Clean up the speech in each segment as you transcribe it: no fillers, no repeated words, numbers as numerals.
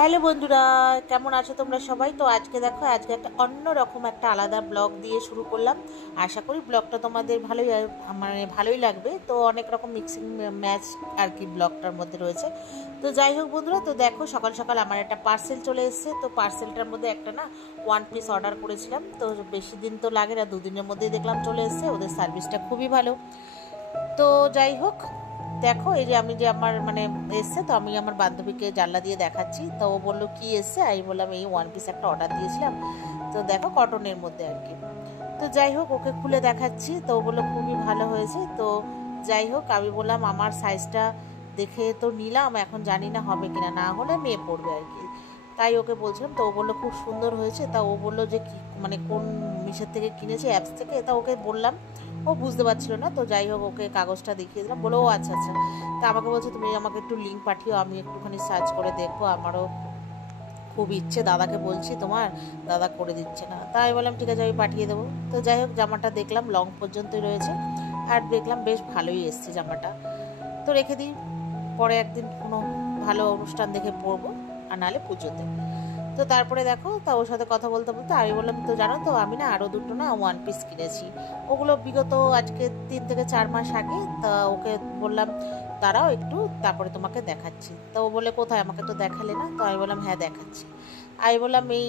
Hello বন্ধুরা, কেমন আছো তোমরা সবাই? তো আজকে দেখো, আজকে একটা অন্যরকম একটা আলাদা ব্লগ দিয়ে শুরু করলাম। আশা করি ব্লগটা তোমাদের ভালোই লাগবে। তো অনেক রকম মিক্সিং ম্যাচ আর কি ব্লগটার মধ্যে রয়েছে। তো যাই হোক বন্ধুরা, তো দেখো সকাল সকাল আমার একটা পার্সেল চলে এসেছে। তো পার্সেলটার মধ্যে একটা না ওয়ান পিস অর্ডার করেছিলাম। তো বেশি দিন তো লাগে না, দুদিনের মধ্যেই দেখলাম চলে এসেছে। ওদের সার্ভিসটা খুবই ভালো। তো যাই হোক, দেখো এই যে আমি যে আমার এসছে, তো আমি আমার বান্ধবীকে জানলা দিয়ে দেখাচ্ছি। তো ও বললো কি এসছে, আমি বললাম এই ওয়ান পিস একটা অর্ডার দিয়েছিলাম, তো দেখো কটনের মধ্যে আর কি। তো যাই হোক, ওকে খুলে দেখাচ্ছি। তো ও বললো খুবই ভালো হয়েছে। তো যাই হোক, আমি বললাম আমার সাইজটা দেখে তো নিলাম, এখন জানি না হবে কিনা, না হলে মেয়ে পড়বে আর কি, তাই ওকে বলছিলাম। তো ও বললো খুব সুন্দর হয়েছে। তা ও বললো যে কি কোন মিশের থেকে কিনেছে, অ্যাপস থেকে। তা ওকে বললাম, ও বুঝতে পারছিল না। তো যাই হোক, ওকে কাগজটা দেখিয়ে দিলাম। বলো ও আচ্ছা আচ্ছা। তা আমাকে বলছে তুমি আমাকে একটু লিঙ্ক পাঠিও, আমি একটুখানি সার্চ করে দেখবো, আমারও খুব ইচ্ছে। দাদাকে বলছি তোমার, দাদা করে দিচ্ছে না। তাই বললাম ঠিক আছে, আমি পাঠিয়ে দেবো। তো যাই হোক, জামাটা দেখলাম লং পর্যন্তই রয়েছে, আর দেখলাম বেশ ভালোই এসছে জামাটা। তো রেখে দিই, পরে একদিন কোনো ভালো অনুষ্ঠান দেখে পরবো, আর নাহলে পুজোতে। তো তারপরে দেখো, তা ওর সাথে কথা বলতে বলতে আমি বললাম তো জানো তো, আমি না আরও দুটো না ওয়ান পিস কিনেছি। ওগুলো বিগত আজকে 3 থেকে 4 মাস আগে। তা ওকে বললাম দাঁড়াও একটু, তারপরে তোমাকে দেখাচ্ছি। তো ও বলে কোথায়, আমাকে তো দেখালে না। তো আমি বললাম হ্যাঁ দেখাচ্ছি। আমি বললাম এই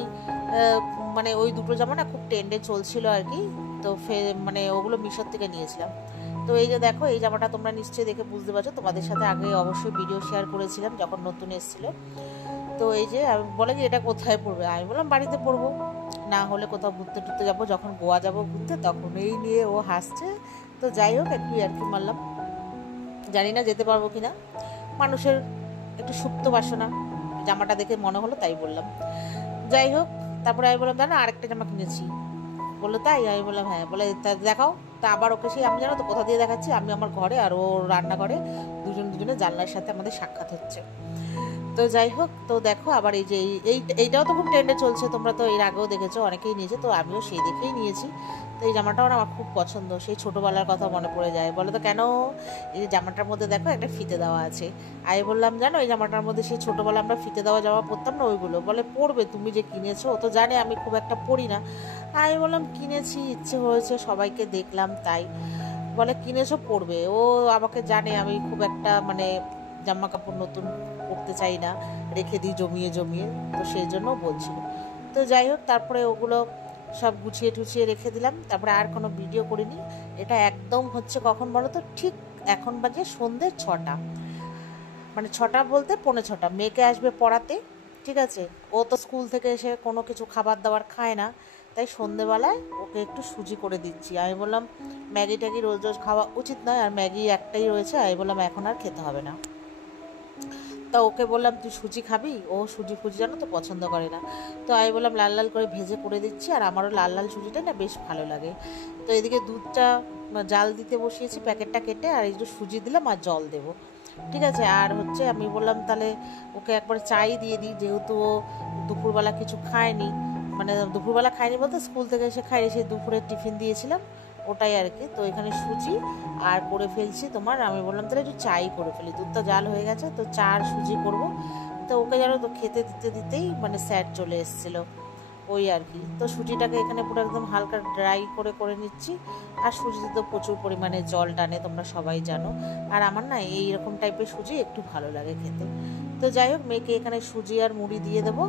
ওই দুটো জামা না খুব ট্রেন্ডে চলছিল আর কি। তো ওগুলো মিশোর থেকে নিয়েছিলাম। তো এই যে দেখো, এই জামাটা তোমরা নিশ্চয়ই দেখে বুঝতে পারছো, তোমাদের সাথে আগে অবশ্যই ভিডিও শেয়ার করেছিলাম যখন নতুন এসেছিলো। তো এই যে আমি বলে যে এটা কোথায় পড়বে, আমি বললাম বাড়িতে পড়বো, না হলে কোথাও ঘুরতে টুরতে যাবো, যখন গোয়া যাবো ঘুরতে, তখন এই নিয়ে ও হাসছে। তো যাই হোক, একটু আর কি মারলাম, জানি না যেতে পারবো কিনা, মানুষের একটু সুপ্ত বাসনা, জামাটা দেখে মনে হলো তাই বললাম। যাই হোক, তারপরে আমি বললাম না আরেকটা জামা কিনেছি। বললো তাই? আমি বললাম হ্যাঁ। বলে তা দেখাও। তা আবার ওকে সেই, আমি জানো তো কোথা দিয়ে দেখাচ্ছি, আমি আমার ঘরে আর ও রান্নাঘরে, দুজনে জানলার সাথে আমাদের সাক্ষাৎ হচ্ছে। তো যাই হোক, তো দেখো আবার এই যে এইটাও তো খুব ট্রেন্ডে চলছে, তোমরা তো এর আগেও দেখেছো, অনেকেই নিয়েছে, তো আমিও সেই দেখেই নিয়েছি। তো এই জামাটাও আমার খুব পছন্দ, সেই ছোটোবেলার কথা মনে পড়ে যায়। বলো তো কেন? এই জামাটার মধ্যে দেখো একটা ফিতে দেওয়া আছে। আমি বললাম জানো, এই জামাটার মধ্যে সেই ছোটোবেলা আমরা ফিতে দেওয়া জামা পরতাম না, ওইগুলো। বলে পরবে, তুমি যে কিনেছো, ও তো জানে আমি খুব একটা পরি না। আমি বললাম কিনেছি, ইচ্ছে হয়েছে, সবাইকে দেখলাম তাই। বলে কিনেছো, পরবে। ও আমাকে জানে আমি খুব একটা জামা কাপড় নতুন পরতে চাই না, রেখে দিই জমিয়ে জমিয়ে, তো সেই জন্য বলছিল। তো যাই হোক, তারপরে ওগুলো সব গুছিয়ে টুছিয়ে রেখে দিলাম। তারপরে আর কোনো ভিডিও করিনি। এটা একদম হচ্ছে কখন বলো তো, ঠিক এখন বাজে সন্ধ্যে 6টা, 6টা বলতে 5:45। মেয়েকে আসবে পড়াতে, ঠিক আছে। ও তো স্কুল থেকে এসে কোনো কিছু খাবার দাবার খায় না, তাই সন্ধেবেলায় ওকে একটু সুজি করে দিচ্ছি। আমি বললাম ম্যাগি ট্যাগি রোজ রোজ খাওয়া উচিত নয়, আর ম্যাগি একটাই রয়েছে, আমি বললাম এখন আর খেতে হবে না। তা ওকে বললাম তুই সুজি খাবি, ও সুজি ফুজি জানো তো পছন্দ করে না। তো আমি বললাম লাল লাল করে ভেজে করে দিচ্ছি, আর আমারও লাল লাল সুজিটা না বেশ ভালো লাগে। তো এদিকে দুধটা জাল দিতে বসিয়েছি, প্যাকেটটা কেটে, আর একটু সুজি দিলাম আর জল দেবো, ঠিক আছে। আর হচ্ছে আমি বললাম তাহলে ওকে একবার চাই দিয়ে দিই, যেহেতু ও দুপুরবেলা কিছু খায়নি, দুপুরবেলা খায়নি বলতে স্কুল থেকে এসে খায়নি, সেই দুপুরের টিফিন দিয়েছিলাম ওটাই আর কি। তো এখানে সুজি আর করে ফেলছি তোমার, আমি বললাম তাহলে একটু চাই করে ফেলি, দুধটা জাল হয়ে গেছে, তো চা আর সুজি করবো। তো ওকে জানো তো খেতে দিতে দিতেই স্যার চলে এসেছিলো, ওই আর কি। তো সুজিটাকে এখানে পুরো একদম হালকা ড্রাই করে করে নিচ্ছি। আর সুজিতে তো প্রচুর পরিমাণে জল টানে, তোমরা সবাই জানো। আর আমার না এইরকম টাইপের সুজি একটু ভালো লাগে খেতে। তো যাই হোক, মেয়েকে এখানে সুজি আর মুড়ি দিয়ে দেবো,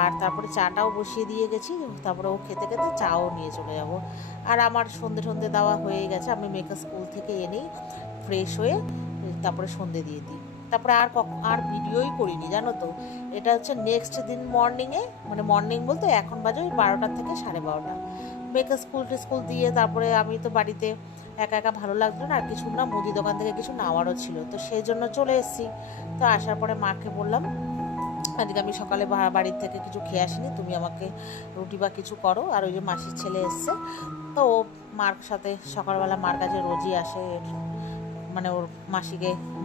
আর তারপরে চাটাও বসিয়ে দিয়ে গেছি। তারপরে ও খেতে খেতে চাও নিয়ে চলে যাব। আর আমার সন্ধে সন্ধে দেওয়া হয়ে গেছে, আমি মেয়েকে স্কুল থেকে এনেই ফ্রেশ হয়ে তারপরে সন্ধে দিয়ে দিই। তারপরে আর ভিডিওই করিনি জানো তো। এটা হচ্ছে নেক্সট দিন মর্নিংয়ে, মর্নিং বলতে এখন বাজে ওই 12টা থেকে 12:30। মেয়েকে স্কুল দিয়ে তারপরে আমি তো বাড়িতে একা একা ভালো লাগলো না, আর কিছু না, মুদি দোকান থেকে কিছু নেওয়ারও ছিল, তো সেই জন্য চলে এসেছি। তো আসার পরে মাকে বললাম আজকে আমি সকালে বাড়ির থেকে কিছু খেয়ে আসিনি, তুমি আমাকে রুটি বা কিছু করো। আর ওই যে মাসির ছেলে এসছে, তো ও মার সাথে সকালবেলা মার কাছে রোজই আসে, ওর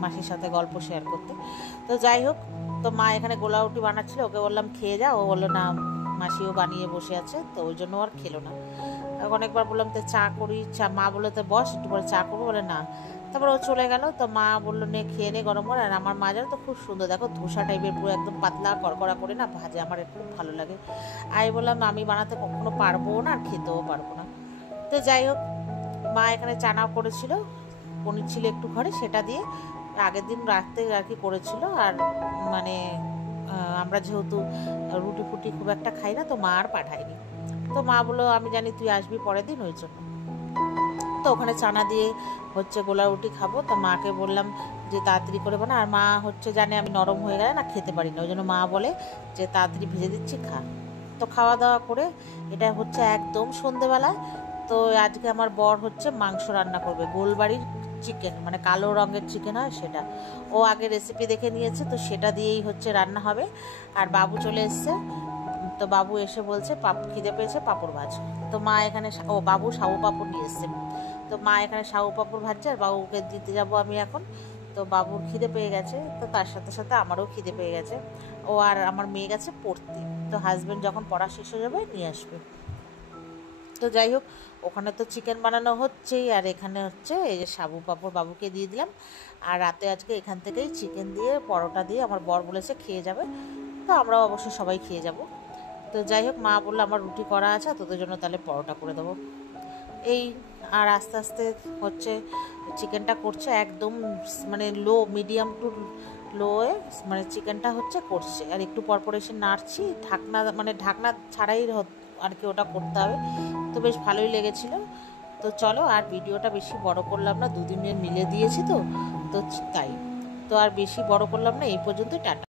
মাসির সাথে গল্প শেয়ার করতে। তো যাই হোক, তো মা এখানে গোলা রুটি বানাচ্ছিল, ওকে বললাম খেয়ে যা, ও বললো না মাসিও বানিয়ে বসে আছে, তো ওই জন্য আর খেলো না। অনেকবার বললাম তো চা করি, চা, মা বললো তো বস একটু পরে চা করবো, বলে না। তারপর ও চলে গেল। তো মা বললো নে খেয়ে নে গরম করে। আর আমার মা জানো তো খুব সুন্দর, দেখো ধোসা টাইপের পুরো একদম পাতলা কড়কড়া করে না ভাজে, আমার খুব ভালো লাগে। আমি বললাম আমি বানাতে কখনো পারবো না, আর খেতেও পারবো না। তো যাই হোক, মা এখানে চানাও করেছিল, পনির ছিল একটু ঘরে, সেটা দিয়ে আগের দিন রাতে আর কি করেছিল। আর মানে আমরা যেহেতু রুটি ফুটি খুব একটা খাই না, তো মা আর পাঠায়নি। তো মা বললো আমি জানি তুই আসবি পরের দিন, ওই জন্য। তো ওখানে চানা দিয়ে হচ্ছে গোলা রুটি খাবো। তো মাকে বললাম যে তাড়াতাড়ি করে বানা, আর মা হচ্ছে জানে আমি নরম হয়ে গেলে না খেতে পারি না, ওই জন্য মা বলে যে তাড়াতাড়ি ভেজে দিচ্ছি খা। তো খাওয়া দাওয়া করে এটা হচ্ছে একদম সন্ধেবেলায়। তো আজকে আমার বর হচ্ছে মাংস রান্না করবে, গোলবাড়ির চিকেন, মানে কালো রঙের চিকেন হয় সেটা। ও আগে রেসিপি দেখে নিয়েছে, তো সেটা দিয়েই হচ্ছে রান্না হবে। আর বাবু চলে এসছে। তো বাবু এসে বলছে খিদে পেয়েছে, পাঁপড় ভাজ। তো মা এখানে বাবু সাবু পাঁপড় নিয়ে এসছে। তো মা এখানে সাবু পাঁপড় ভাজছে, আর বাবুকে দিতে যাব আমি এখন। তো বাবুর খিদে পেয়ে গেছে, তো তার সাথে সাথে আমারও খিদে পেয়ে গেছে। ও আর আমার মেয়ে গেছে পড়তে, তো হাজব্যান্ড যখন পড়া শেষ হয়ে যাবে নিয়ে আসবে। তো যাই হোক, ওখানে তো চিকেন বানানো হচ্ছেই, আর এখানে হচ্ছে এই যে সাবু পাঁপড় বাবুকে দিয়ে দিলাম। আর রাতে আজকে এখান থেকেই চিকেন দিয়ে পরোটা দিয়ে আমার বর বলেছে খেয়ে যাবে, তো আমরাও অবশ্যই সবাই খেয়ে যাব। তো যাই হোক, মা বললো আমার রুটি করা আছে, তোদের জন্য তাহলে পরোটা করে দেবো। এই আর আস্তে আস্তে হচ্ছে চিকেনটা করছে একদম, মানে মিডিয়াম টু লোয়ে, মানে চিকেনটা হচ্ছে করছে। আর একটু পরপর এসে নাড়ছি, ঢাকনা ছাড়াই আর কি ওটা করতে হবে। তো বেশ ভালোই লেগেছিল। তো চলো, আর ভিডিওটা বেশি বড় করলাম না, দুদিনের মিলে দিয়েছি তো, তো তাই। তো আর বেশি বড় করলাম না, এই পর্যন্তই, টাটা।